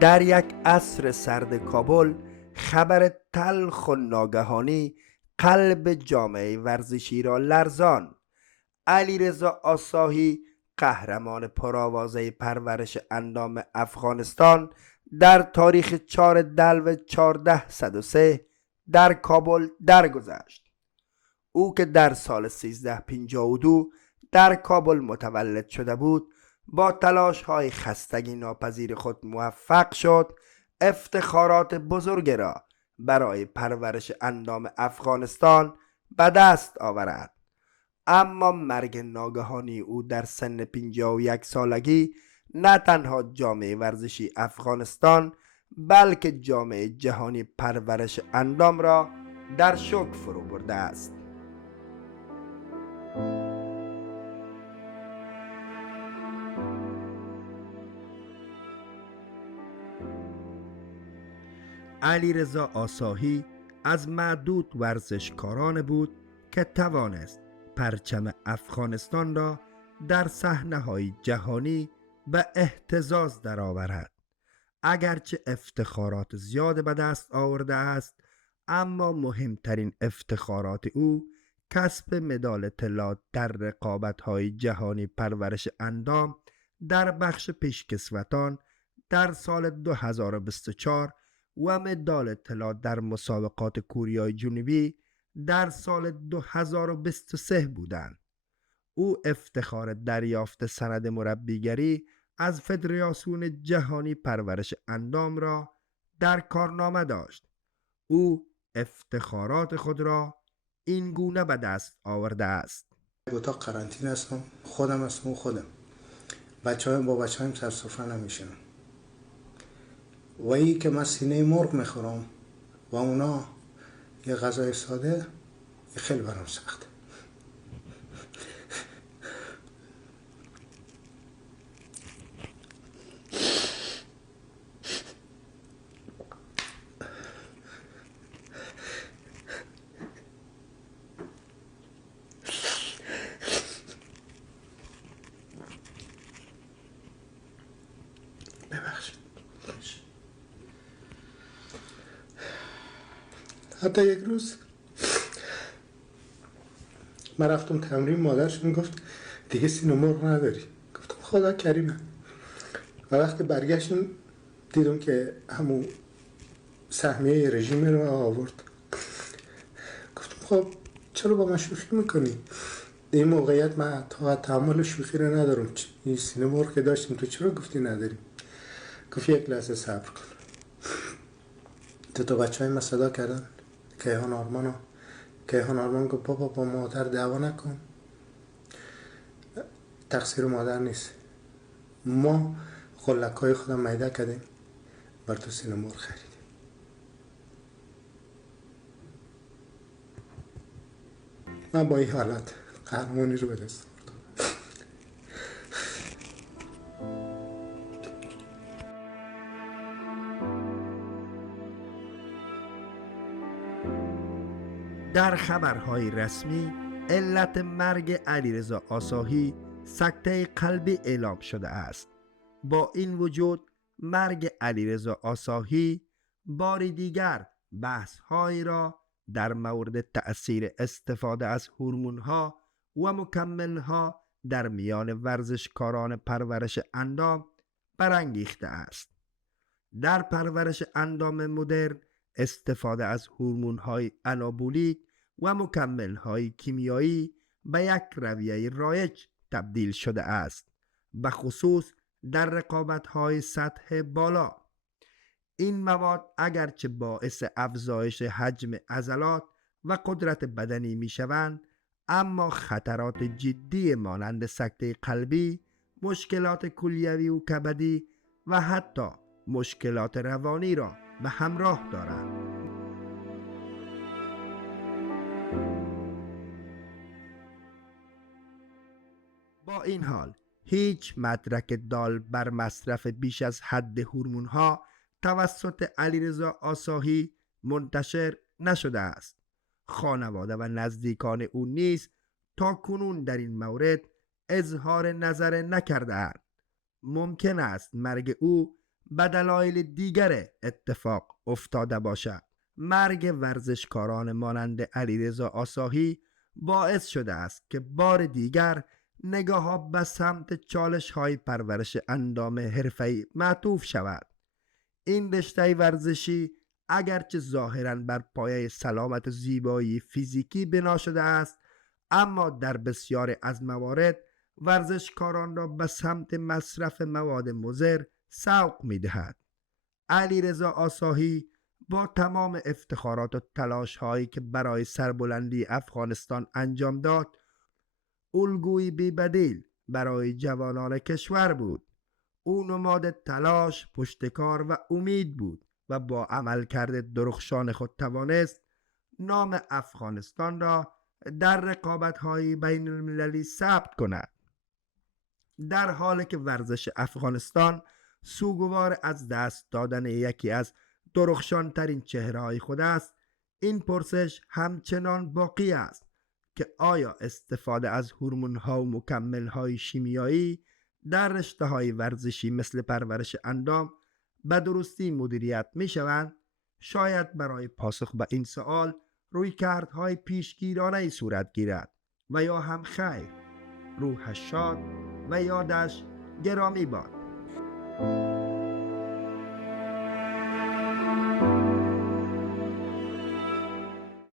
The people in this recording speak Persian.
در یک عصر سرد کابل، خبر تلخ و ناگهانی قلب جامعه ورزشی را لرزاند. علیرضا آساهی، قهرمان پرآوازه پرورش اندام افغانستان، در تاریخ 4 دلو 1403 در کابل درگذشت. او که در سال 1352 در کابل متولد شده بود، با تلاش های خستگی ناپذیر خود موفق شد افتخارات بزرگ را برای پرورش اندام افغانستان به دست آورد. اما مرگ ناگهانی او در سن 51 سالگی نه تنها جامعه ورزشی افغانستان بلکه جامعه جهانی پرورش اندام را در شوک فرو برده است. علیرضا آساهی از معدود ورزشکاران بود که توانست پرچم افغانستان را در صحنه‌های جهانی به اهتزاز درآورد. اگرچه افتخارات زیاد به دست آورده است، اما مهمترین افتخارات او کسب مدال طلا در رقابت‌های جهانی پرورش اندام در بخش پیشکسوتان در سال 2024 و مدال طلا در مسابقات کوریای جنوبی در سال 2023 بودند. او افتخار دریافت سند مربیگری از فدراسیون جهانی پرورش اندام را در کارنامه داشت. او افتخارات خود را این گونه به دست آورده است. اتاق قرنطینه هستم، خودم هستم و خودم. با بچه‌هایم سر سفره نمیشینم. و این که من سینه مرغ میخورم و اونا یه غذای ساده، خیلی برام سخته. حتی یک روز من رفتم تمرین، مادرش میگفت دیگه سینه مرغ نداری. گفتم خدا کریمه. و وقتی برگشتم دیدم که همون سهمیه رژیم رو آورد. گفتم خب چرا با من شوخی میکنی؟ این موقعیت من تحمل شوخی رو ندارم. این سینه مرغ که داشتیم تو چرا گفتی نداری؟ گفت یک لحظه صبر کن. تو بچه های من صدا کردن، کیهان آرمان گفت بابا با مادر دعوا نکن، تقصیر مادر نیست، ما خلکای خودم میده کردیم بر تو سینه مرغ خریدیم. من با این حالت قهرمانی رو به دست آوردم. در خبرهای رسمی علت مرگ علیرضا آساهی سکته قلبی اعلام شده است. با این وجود مرگ علیرضا آساهی بار دیگر بحث‌هایی را در مورد تأثیر استفاده از هورمون‌ها و مکمل‌ها در میان ورزشکاران پرورش اندام برانگیخته است. در پرورش اندام مدرن استفاده از هورمون‌های آنابولیک و مکمل‌های کیمیایی به یک رویه رایج تبدیل شده است، به خصوص در رقابت‌های سطح بالا. این مواد اگرچه باعث افزایش حجم عضلات و قدرت بدنی می‌شوند، اما خطرات جدی مانند سکته قلبی، مشکلات کلیوی و کبدی و حتی مشکلات روانی را به همراه دارند. با این حال هیچ مدرک دال بر مصرف بیش از حد هورمون‌ها توسط علیرضا آساهی منتشر نشده است. خانواده و نزدیکان او نیز تا کنون در این مورد اظهار نظر نکرده‌اند. ممکن است مرگ او به دلایل دیگر اتفاق افتاده باشد. مرگ ورزشکاران مانند علیرضا آساهی باعث شده است که بار دیگر نگاه ها به سمت چالش های پرورش اندام حرفه‌ای معطوف شود. این رشته ورزشی اگرچه ظاهراً بر پایه سلامت و زیبایی فیزیکی بنا شده است، اما در بسیاری از موارد ورزشکاران را به سمت مصرف مواد مضر سوق می دهد. علیرضا آساهی با تمام افتخارات و تلاش هایی که برای سربلندی افغانستان انجام داد، الگویی بی‌بدیل برای جوانان کشور بود. او نماد تلاش، پشتکار و امید بود و با عملکرد درخشان خود توانست نام افغانستان را در رقابت‌های بین المللی ثبت کند. در حالی که ورزش افغانستان سوگوار از دست دادن یکی از درخشانترین چهره‌های خود است، این پرسش همچنان باقی است که آیا استفاده از هورمون‌ها و مکمل‌های شیمیایی در رشته‌های ورزشی مثل پرورش اندام به درستی مدیریت می‌شوند؟ شاید برای پاسخ به این سوال رویکردهای پیشگیرانه‌ای صورت گیرد و یا هم خیر. روحش شاد و یادش گرامی باد.